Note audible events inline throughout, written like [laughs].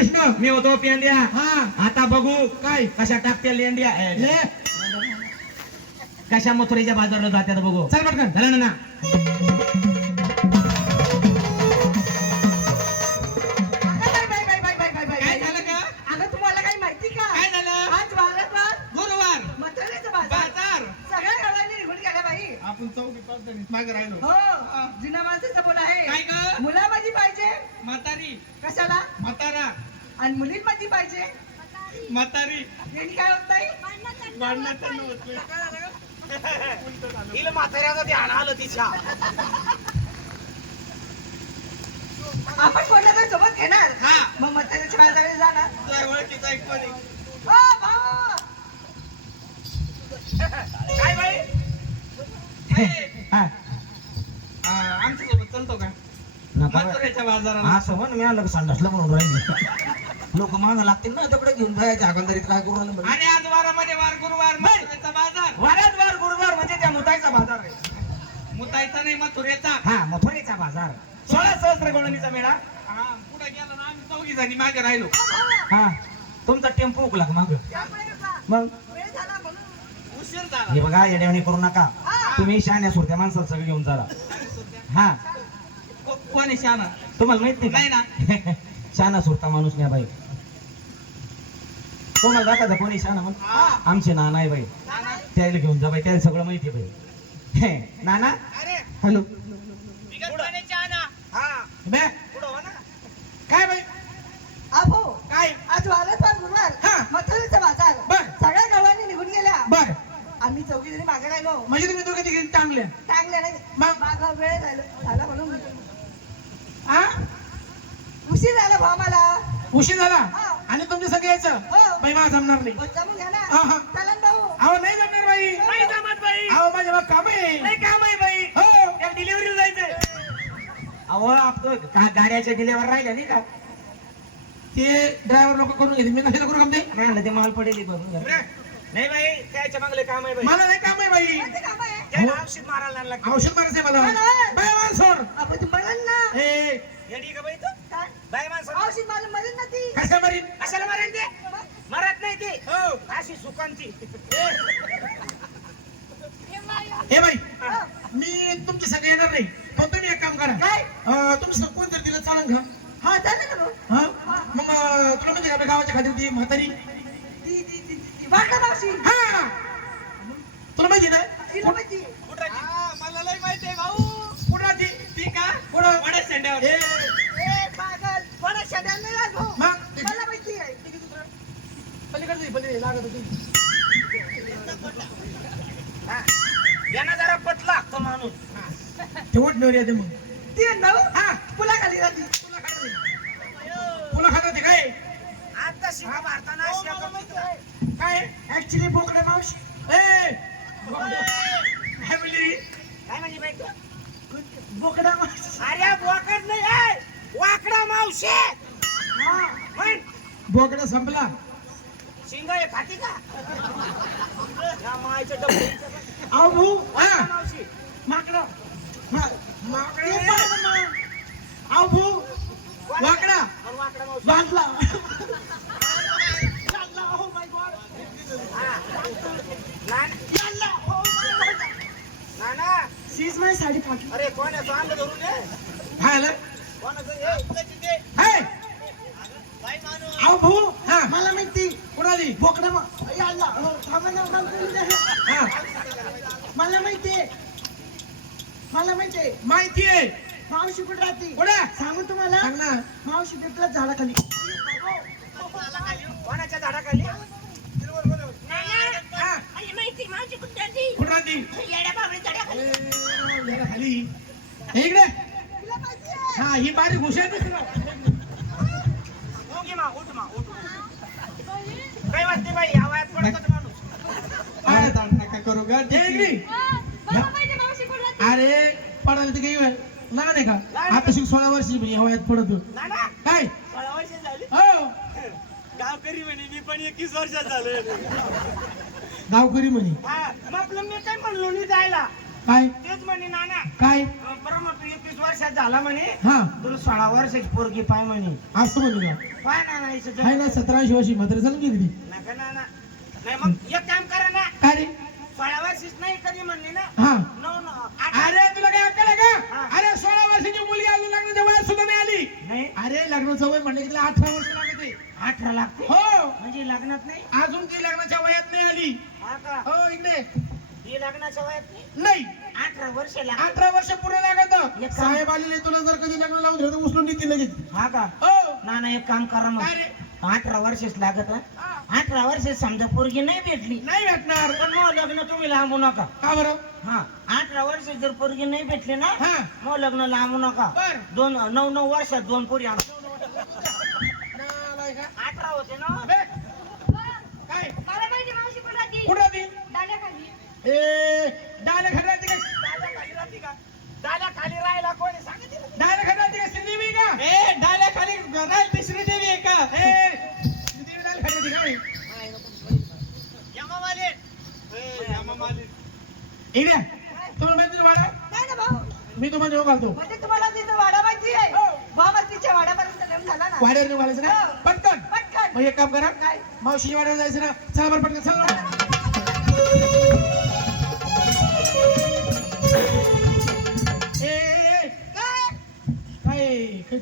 कृष्ण मी होतो पेंड्या. हा. आता बघू काय? कशा टाकते लेंड्या ए, ले. कशा मथुरेच्या बाजारला जात्यात बघू. चल पटकन. झालं ना ना. Bye, bye, bye, bye, bye, bye, bye. काय झालं का? अगं तुम्हाला काही माहिती का? काय झालं? आज वारसवार गुरुवार. म्हाताऱ्याचा बाजार. बाजार. सगळ्या गावांनी निघून गेल्या बाई. आपण चौकी पाच जणी मागे राहिलो. हो जुन्या माणसाचं बोल काय आहे ग? मुला माझी पाहिजे. म्हातारी. कशाला? म्हातारा. आणि मुलीं माझी पाहिजे. म्हातारी. यांनी काय होत नाही भांडणाचं नव्हतं. हिला म्हाताऱ्याचं ध्यान आलं तिच्या. आपण कोणाच्या सोबत घेणार? हा. मग म्हाताऱ्याच्या बाजारात जाणार. तुझ्या ओळखीचा एक कोणी हो काय बाई? हा, आमच्यासोबत चालतो का? बाजाराला. असं म्हण मी आलं संडासला म्हणून राहिली. लोक माग लागतील ना तेवढे घेऊन जायच्या हागंदारीत काय करू राहिलं बरं? आणि आज वारामध्ये वार गुरुवार मथुरेचा बाजार. वाऱ्यात वार गुरुवार म्हणजे त्या मुताईचा बाजार आहे. मुतायचा नाही मथुरेचा. हा मथुरेचा बाजार. सोळा सहस्त्र गोळणीचा मेळा. हा पुढे गेलो ना आम्ही चौघी जणी मागे राहिलो. हा. तुमचा टेम्पो उकला का माग त्यामुळे का? मग? वेळ झाला म्हणून. उशीर झाला. हे बघा येड्यावणी करू नका. हा. तुम्ही शहाण्या सुरत्या माणसाला सगळं घेऊन चला हा. को- कोण आहे शाना तुम्हाला माहीत नाही नाही का [laughs] शहाणा सुरता माणूस नाही बाई. तुम्हाला दाखवायचा कोणी म्हण हा. आमचे नाना आहे बाई. नाना. त्याला घेऊन जा बाई त्याला सगळं माहिती आहे बाई. हे, नाना? अरे. हॅलो. हा. हो. काय बाई? अहो काय? आज वारसवार गुरुवार हा. म्हाताऱ्याचा बाजार. सगळ्या गावांनी निघून गेल्या. बर. आम्ही चौघी जणी मागे राहिलो. म्हणजे तुम्ही दोघे तिघे चांगले चांगले नाही. मग? मागा वेळ झाला. झाला म्हणून हा उशीर झाला भाऊ मला. उशीर झाला? हा. आणि तुमचे सगळे यायचं? हो. बाई मला जमणार नाही. हो, हा, हा. अहो नाही जमणार बाई. नाही जमत बाई. अहो माझ्या मग काम आहे. नाही काम आहे बाई. हो. त्या डिलिव्हरीला जायचंय. अहो आपण का- गाड्याच्या डिलिव्हर राहिल्या नाही का? ते ड्रायव्हर लोक करून घेते मी कशाला करू काम ते? नाही ते माल पडेल. नाही बाई त्याच्या मागले काम आहे बाई. मला नाही काम आहे बाई. औषध मारायला लागलं. औषध मारायचंय मला. मला? बाय माणसोर आपण ना. ए येडी का बाई तू? काय? बाई माणसं औषध मला ना ती? कशा मारीन कशाला मारेन ते? मरत नाही ते. हो. अशी सुकांती. हे. बाई मी तुमचे सगळे येणार नाही. पण तुम्ही एक काम करा. काय? अं, तुमचं कोण जर दिलं चालन का? हा चालेल ना भाऊ. हा? मग तुला म्हणजे आपल्या गावाच्या खाली ती म्हातारी? ती ती ती ती वाटलं मावशी. हा. तुला माहिती ना? तिला माहिती मला लय माहिती आहे भाऊ. ती का? कुठं वड्या शेंड्यावर. ए ए पागल. बडा शेड्या नाही राहत भाऊ मग? मला माहिती आहे. पलीकडे पलीकडे लागत होती. यांना जरा पटला तो माणूस. ते ओढण्यावर येते मग. ती आहे ना भाऊ? हा. पुला खाली राहते. पुन्हा खात होते काय? आता शिका भारताना अशी आपण- काय? ऍक्च्युली बोकडे मावशी. ए! काय बोलली काय म्हणजे बाई तू? बोकडा मावशी अरे बोकड नाही आहे. वाकडा मावशे. हा. म्हण. बोकडा संपला. शिंग आहे खाती का? या मायच्या पण. अहो भाऊ हा. मावशी. माकडा. माकडा अहो भाऊ वाकडा. और वाकडा मावशी. बांधला हा. नान- नाना सीज माझी साडी फाटली. अरे कोणाचं अंग धरून ये काय आलं कोणाचं हे अहो भाऊ हा. मला माहिती. कोणाली? बोकडा हो. हा. मला माहितीये मला माहितीये माहिती आहे. मावशी कुठे राहते? कुठं? सांगू तुम्हाला? सांग ना. मावशी बिपला झाडाखाली. कोणाच्या झाडाखाली? हा. कुठं राहती? ए, जरा खाली हे इकडे. तिला माहितीये हा ही बारीक हुशार मा मा काय वाटते बाई आवाज माणूस? काय नका करू ग इकडे. अरे पडायला ते काही वेळ लहान आहे का? आता शिक सोळा वर्षी म्हणजे हवायात पडतो. काय? सोळा वर्ष झाली. हो. गावकरी म्हणे मी पण एकवीस वर्षात झालोय गावकरी म्हणे. हा मग मी काय म्हणलो नाही जायला? काय? तेच म्हणे नाना. काय? बरं मग तू एकवीस वर्षात झाला म्हणे. हा. तुला सोळा वर्षाची पोरगी पाय म्हणे. असं म्हणू का? पाय ना नाही आहे ना सतरा ऐंशी वर्षी मात्र चालून गेली नका नाना? नाही मग एक काम करा ना. काय रे? सोळा वर्षीच नाही कधी म्हणली ना? हा. नऊ नऊ आठ. अरे तुला काय अक्कल आहे हा. का अरे सोळा वर्षाची मुलगी अजून लग्नाच्या वयात सुद्धा नाही आली. नाही. अरे लग्नाचं वय म्हणलं की तिला अठरा वर्ष लागते. अठरा लागते? हो. म्हणजे लग्नात नाही? अजून ती लग्नाच्या वयात नाही आली. हा का? हो इकडे. लग्नाच्या वयात नाही? नाही. अठरा वर्ष लागते अठरा वर्ष पूर्ण लागत. एक काम- साहेब आलेले तुला जर कधी लग्न लावून दिलं तर उचलून देतील लगेच. हा का? हो. नाना एक काम करा मग. काय रे? अठरा वर्षच लागत हा? हा. अठरा वर्ष समजा पोरगी नाही भेटली. नाही भेटणार. पण मग लग्न तुम्ही लांबू नका. का बरं? हा. अठरा वर्ष जर पोरगी नाही भेटली ना हा. मग लग्न लांबू नका. बर. दोन नऊ नऊ वर्षात दोन पोरी आण. नालाय का? अठरा होते ना? बे, काय? मला माहिती मावशी कुठं राहती? कुठं ती डायला खाली राहते का खाली राहायला कोणी सांगितलं डायला श्रीदेवी का ए डाल्या खाली श्रीदेवी आहे का श्रीदेवी डायला इकडे. तुम्हाला माहिती आहे वाडा नाही ना भाऊ. मी तुम्हाला जेव्हा घालतो म्हणजे तुम्हाला तिथं वाडा माहिती आहे? हो. भावातीच्या वाड्यापर्यंत नेऊन झाला ना. वाड्यावर जेव्हा घालायचं ना हो. पटकन पटकन. मग एक काम करा काय? मावशी वाड्यावर जायचं ना चला बरं पटकन चला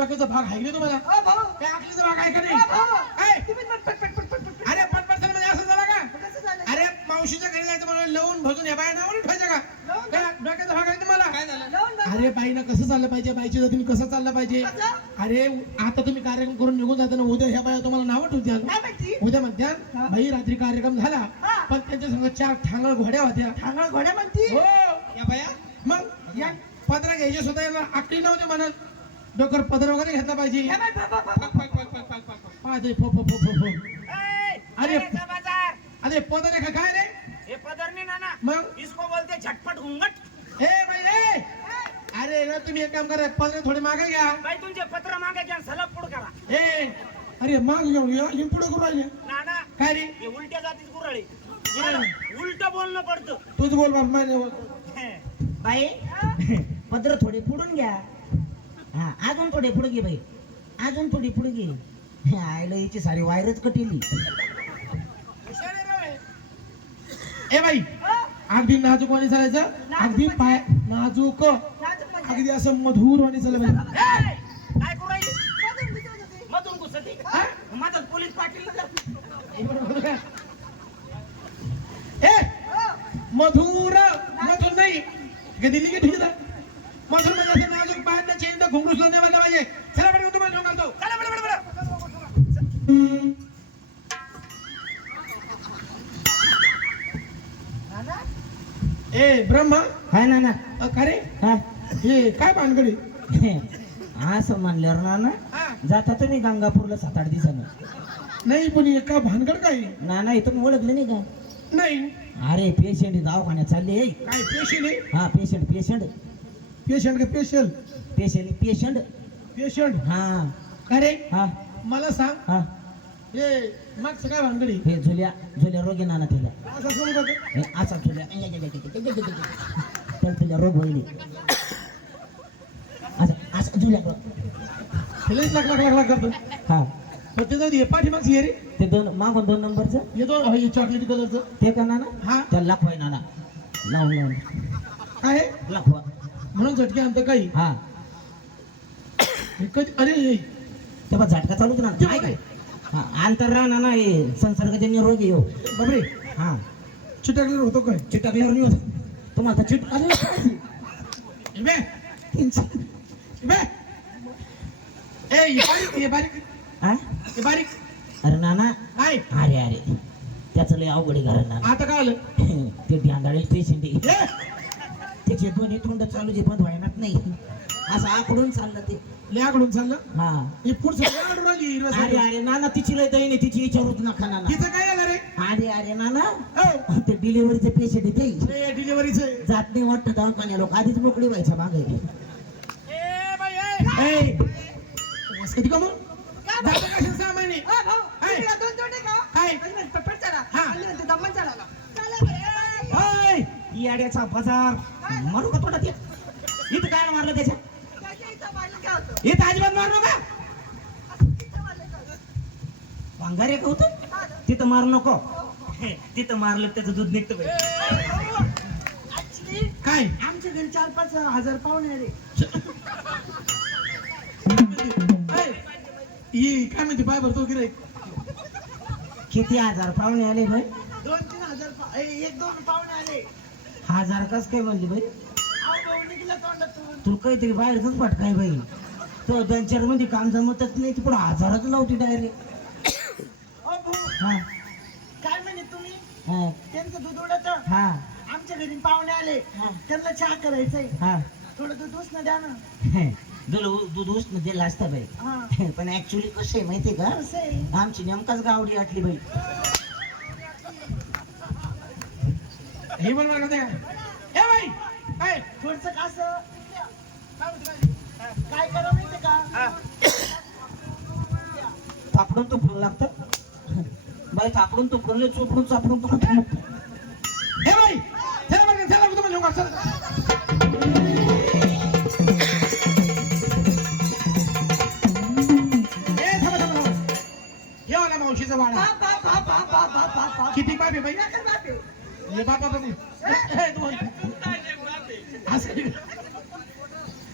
डोक्याचा भाग आहे का तुम्हाला. काय आखलीचा भाग आहे का ओ नाही भाऊ. काय? तुम्ही पण पट, पट, पट, पट, पट, पट. अरे पटपट म्हणजे असं झालं का? अरे मावशीच्या घरी जायचं म्हणून लवून भजून या बाय नावून ठेवायचं का काय डोक्याचा भाग आहे तुम्हाला काय झालं. अरे बाईनं कसं चाललं पाहिजे बाईच्या जातीने कसं चाललं पाहिजे? अरे आता तुम्ही कार्यक्रम करून निघून जाताना उद्या ह्या बाया तुम्हाला नावं ठेवत्याल? उद्या मध्यान बाई रात्री कार्यक्रम झाला. पण त्यांच्या संग चार ठांगळ घोड्या होत्या ठांगळ घोड्या म्हणती? हो या बाया मग या पदरा घ्यायचे सुद्धा याला आकडी नव्हते म्हणत डोकर पदर वगैरे घेतला पाहिजे. हे फो फो फो फो फो. ए, अरे. अरे बाजार. अरे पदर आहे का? काय रे? हे पदर नाही नाना मग? इसको बोलते झटपट घुंगट हे बाई ए! अरे ना तुम्ही एक काम करा पदर थोडे मागे घ्या. बाई तुमचे पत्र मागे घ्या सलग पुढ करा. ए अरे माग घेऊन या हे पुढे करू राहिले. नाना काय रे? हे उलट्या जातीत गुराळे. उलट बोलणं पडतं. तूच बोल बाप माने बाई पत्र थोडे पुढून घ्या. हा अजून थोडे पुढे घे बाई. अजून थोडी पुढे घे. आयला याची सारी वायरच कटेली. ए बाई. अगदी नाजूक वाणी चालायचं? अगदी पाय नाजूक. नाजूक म्हणजे. अगदी असं मधुर वाणी चाललं पाहिजे ए, काय करू राहिली? मधून भिजवत होती. मधून घुसती? माझं पोलीस पाटील ए. मधुर मधुर नाही. का दिल्ली की ठीक मधुर म्हणजे असं नाजूक पायातलं चेंड घुंगरूसला नाही वाटलं पाहिजे. चला बरं तुम्हाला घेऊन घालतो चला बडं बडं बडं नाना? ए ब्रह्मा. हाय नाना. अ, का रे? हा. हे काय पानगडी असं म्हणल्यावर नाना जाता तुम्ही गंगापूरला सात आठ दिवसानं. नाही पण हे का भानगड काय? नाना इथून ओळखलं नाही का? नाही. अरे पेशंट दवाखान्यात चालले काय पेशंट आहे? हा पेशंट पेशंट पेशंट का पेशल पेशंट पेशंट पेशंट हा. का रे? हा. मला सांग. हा. हे मागचं काय भानगडी? हे झुल्या झुल्या रोगी नाना तिला. असं समजत होतं. हे असा झुल्या. तर तिला रोग होईल असं असं झुल्या. लाख लाख लाख लाख करतो. हा. पण ते जाऊ दे पाठीमागची हे रे. ते दोन मागून दोन नंबरचं? हे दोन हे चॉकलेटी कलरचं ते का नाना? हा. त्याला लाखवाय नाना. लावून लावून. काय? आहे? लाखवा. म्हणून झटके आणतं काही. हा. कधी अरे! तेव्हा झटका चालूच ना काय काय? हा आंतर राहणार ना हे. संसर्गजन्य रोग आहे हो. बापरे! हा. चिटकलेलं होतो काय? चिटकल्यावर नाही होत. तुम्हाला चिट अरे! बे, बे. ए बारीक बारीक. हा? बारीक. अरे नाना. काय अरे अरे. त्याचं लय अवघड आहे घरात नाना. आता काय आलं? [laughs] ते ध्यानदाळे पेशंट आहे त्याचे दोन्ही तोंड चालू जे बंद व्हायनात नाही. असं आकडून चाललं ते. लॅकडून चाललं? हा. हे पुढचं काय आडून राहिली हिरव्या अरे साडीवर? अरे नाना तिची लय दही नाही तिची विचारूच नका नाना. तिचं काय झालं रे? अरे अरे नाना. हो. ते डिलिव्हरीचे पेशंट आहे ते हे डिलिव्हरीचं. आहे. जात नाही वाटतं दवाखान्या लोक. आधीच मोकळी व्हायच्या मागे. ए बाई ए. ए. बस कधी का मग काय जातं कशाला सहा महिने हो, येड्याचा बाजार. मारू का तोंडात? इथं काय मारलं त्याच्या? इथं अजिबात मारू होतं? भांगार एक होतं. तिथं मारू नको. तिथं मारलं त्याचं दूध निघतं काय? आमच्या घरी चार पाच हजार पाहुणे ही काय म्हणते पाय भरतो की रे किती हजार पाहुणे आले बाई? दोन तीन हजार एक दोन पाहुणे आले. हजार कस काय म्हणली बाई? तुला काहीतरी बाहेरच पटकाय बाई. तो दोन चारमध्ये काम जमतच नाही ती पुढे हजाराच लावती डायरेक्ट हा. काय म्हणे तुम्ही हा. त्यांचं दूध उडत हा. आमच्या घरी पाहुणे आले हा. त्यांना चहा करायचंय हा थोडं दूध उष्ण द्या ना दूध उष्ण दिलं असतं बाई. हा. पण ऍक्च्युली कसं आहे माहितीये का? आमची नेमकाच गावडी आटली बाई. हे पण मला काय ए बाई! काय थोडस कसं काय करा माहितीये का? थापडून तुपडून लागतं. बाई थापडून तुपडून चोपडून चापडून तुपडून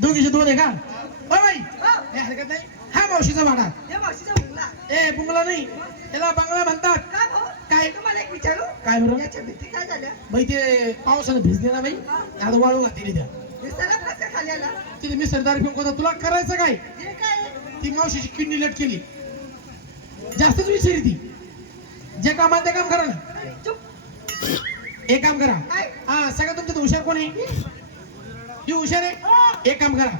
दोघीचे दोन आहे का? बाई. हा, हरकत नाही. हा मावशीचा मुलगा. ए बुंगला नाही. त्याला बंगला म्हणतात? काय? तुम्हाला एक विचारू? काय बरं? याच्या भीती काय झाल्या? बाई ते पावसानं भिजले ना बाई. आता वाळू घातली त्या. तिथे मी सरदार होता तुला करायचं काय? ती मावशीची किडनी लट केली. जास्तच विचारी ती. जे काम आहे ते काम करा ना. एक काम करा. काय हा सगळं तुमच्यात हुशार कोण आहे? ती हुशार आहे? एक काम करा.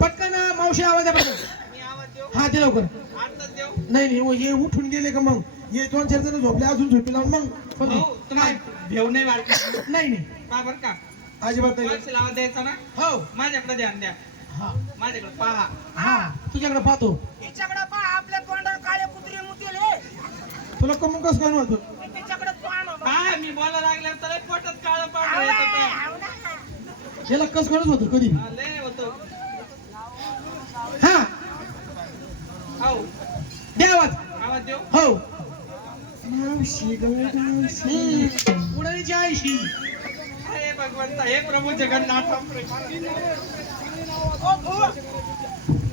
पटकन मावशी आवाज. हा ते लवकर. नाही नाही हो, हे उठून गेले का मग? हे दोन चार जण झोपले अजून झोपी लावून मग. भेव नाही वाटत नाही नाही. का बरं का. अजिबात नाही. पैसे लावा द्यायचा ना? हो. माझ्याकडे ध्यान द्या. हा. माझ्याकडे पहा. हा तुझ्याकडे पाहतो. तिच्याकडे पहा आपल्या तोंडावर काळे कुत्रे मुतेले. तुला कमून कसं काय होतो पहा मी बोलायला लागल्यावर तर पोटात काळं येत होतं. याला कस करत होतं कधी? हा, लय होतं. हा. हो द्या आवाज. आवाज देऊ? हो. मावशी ग मावशी. आईशी. हे भगवंता हे प्रभू जगन्नाथ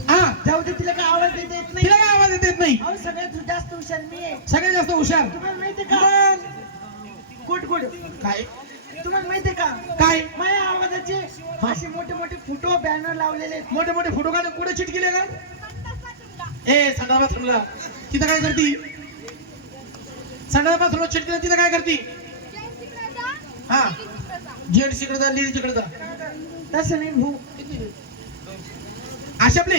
हा जाऊ दे तिला काय आवाज देता येत नाही. तिला काय आवाज येत नाही? अहो सगळ्यात जास्त हुशार मी आहे. सगळ्यात जास्त हुशार. तुम्हाला माहितीये का? मग? गुड गुड काय? तुम्हाला माहितीये का? काय? माझ्या आवाजाचे असे मोठे मोठे फोटो बॅनर लावलेले आहेत. मोठे मोठे फोटो काढून कुठे चिटकिले का? ए संडास बाथरूमला तिथं काय करती? संडास बाथरूमला चिटकिले तिथं काय करती? हा. जेंट्स इकडे जा. लेडीज इकडे जा तसं नाही भाऊ. असे आपले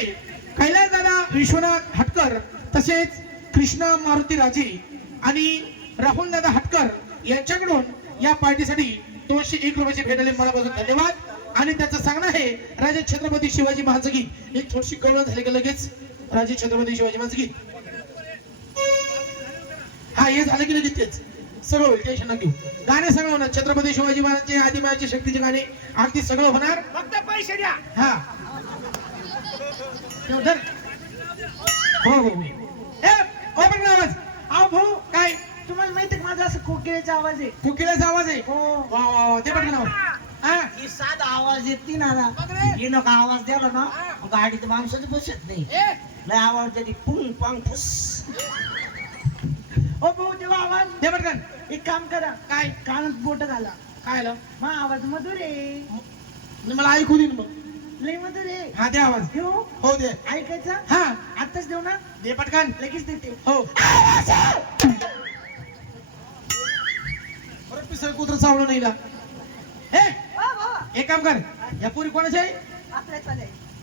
कैलास दादा विश्वनाथ हटकर तसेच कृष्णा मारुती राजे आणि राहुल दादा हटकर यांच्याकडून या पार्टीसाठी दोनशे एक रुपयाचे भेट आले. मनापासून धन्यवाद. आणि त्याचं सांगणं आहे राजे छत्रपती शिवाजी महाराज गीत एक थोडीशी गवळण झाली का लगेच? राजे छत्रपती शिवाजी महाराज गीत हा हे झालं की लगेच तेच सगळं होईल टेन्शन नका घेऊ. गाणे सगळं होणार. छत्रपती शिवाजी महाराजांचे आदिमायाचे शक्तीचे गाणे अगदी सगळं होणार. फक्त पैसे द्या. हा. धर. हो हो हो. ए, ओपन कर आवाज अहो भाऊ काय तुम्हाला माहितीये का माझा असं कोकिळेचा आवाज आहे. कोकिळाचा आवाज आहे? हो. वा वा वा. ते हा? ही साधा आवाज येत नाही ना. ही नका आवाज द्याला ना गाडीत माणसाच बसत नाही. लय आवाज देते पुंग पांग फुस. ओ भाऊ तेव्हा आवाज. ते पटकन. एक काम करा. काय? कानात बोट घाला. काय मग आवाज मधुर आहे. मला ऐकू देईन मग. लय मधुर आहे. हा दे आवाज. घेऊ हो दे. ऐकायचा? हा. आताच देऊ ना? दे पटकन. लगेच देते. हो. पिसळ कुत्र चावलं नाही. एक काम कर या पुरी कोणाची आहे.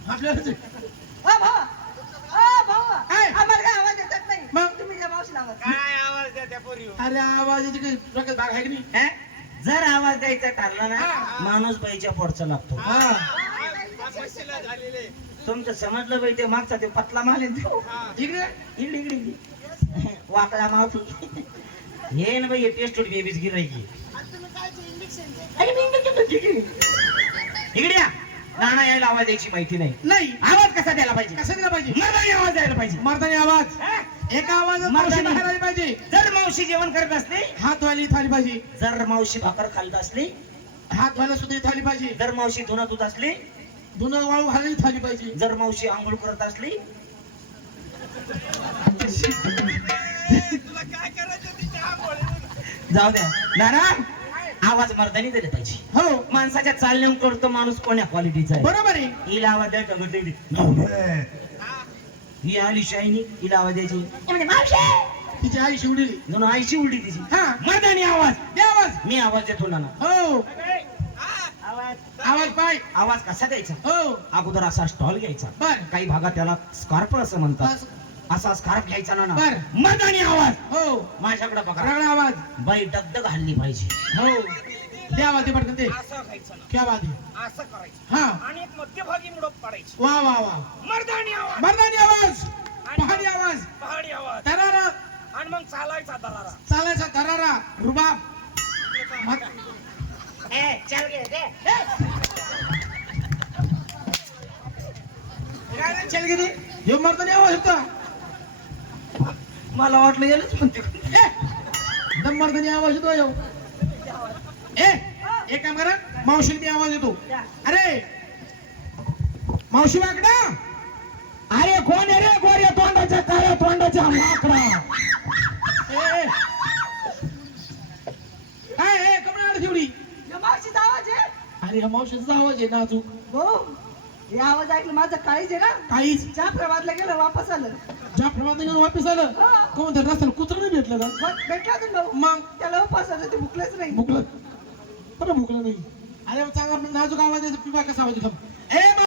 आपल्यालाच. काय? आवाज येतात नाही मग? तुम्ही ज्या मावशीला आवाज काय आवाज द्या त्या पोरी अरे आवाजाची काही डोक्यात भाग आहे की नाही हे? जर आवाज द्यायचा ठरला ना. माणूस बाईच्या पोटचा लागतो हा झालेले तुमचं समजलं बाई ते मागचा ते पतला माल आहे तो. इकडे इकडे इकडे. वाकडा मावशी हे ना बाई टेस्ट बेबीज गिरायची अरे. इकडे या. नाना यायला आवाज द्यायची माहिती नाही. नाही. आवाज कसा द्यायला पाहिजे? कसं दिला पाहिजे? मर्दानी आवाज द्यायला पाहिजे. मर्दानी आवाज? एका मर्दानी. मावशी बाहेर आली पाहिजे. जर मावशी जेवण करत असली हात धुवायला इथं आली पाहिजे. जर मावशी भाकर खालत असली हात धुवायला सुद्धा इथं आली पाहिजे. जर मावशी धुणं धुत असली धुणं वाळू घालायला इथं आली पाहिजे. जर मावशी आंघोळ करत असली तुला काय करायचं तिच्या आंघोळीवर? जाऊ द्या. नाना आवाज मर्दानी दिले पाहिजे. हो. माणसाच्या चालण्यावर करतो माणूस कोण्या क्वालिटीचा आहे. बरोबर आहे. हिला आवाज द्यायचा म्हटलं ही. आली शाईनी हिला आवाज द्यायची! तिची आई शिवडीली म्हणून आईची उलटी तिची. हा. मर्दानी आवाज. द्या आवाज. मी आवाज देतो नाना. हो. हा, आवाज. आवाज पाय. आवाज कसा द्यायचा? हो. अगोदर असा स्टॉल घ्यायचा. बर. काही भागात त्याला स्कार्प असं म्हणतात. असा स्कार्प घ्यायचा ना बर. मर्दानी आवाज. हो. माझ्याकडे बघा. रगडा आवाज. बाई दगदग हल्ली पाहिजे. हो. द्या आवाज ते पटकन ते. असं खायचं ना. क्या बात आहे असं करायचं. हा. आणि एक मध्यभागी मुडप पाडायची. वा वा वा. मर्दानी आवाज. मर्दानी आवाज. पहाडी आवाज. पहाडी आवाज. तरारा. आणि मग चालायचा दरारा चालायचा तरारा. रुबाब मग चल गे, दे. काय रे चल किती हे मर्दानी आवाज होता. मला वाटलं गेलंच म्हणते. ए दम मर्दानी आवाज येतो ह्यो. ए एक काम करा मावशीला मी आवाज येतो. अरे मावशी वाकडा अरे कोण रे गोऱ्या तोंडाच्या काळ्या तोंडाच्या माकडा. काय कमळा ठेवली या मावशीचा आवाज आहे. अरे हा मावशीचा आवाज आहे नाजूक हो हे आवाज ऐकलं माझं काळीच आहे ना? काहीच ज्या प्रभातला गेलं वापस आलं. घेऊन वापस आलं. कोण तर रस्त्याला कुत्र नाही भेटलं का मग भेटला तुम्ही भाऊ. मग? त्याला उपास आलं ते भुकलंच नाही. भुकलं. बरं भुकलं नाही? अरे चांगला नाजूक आवाज पिपा कसा आवाज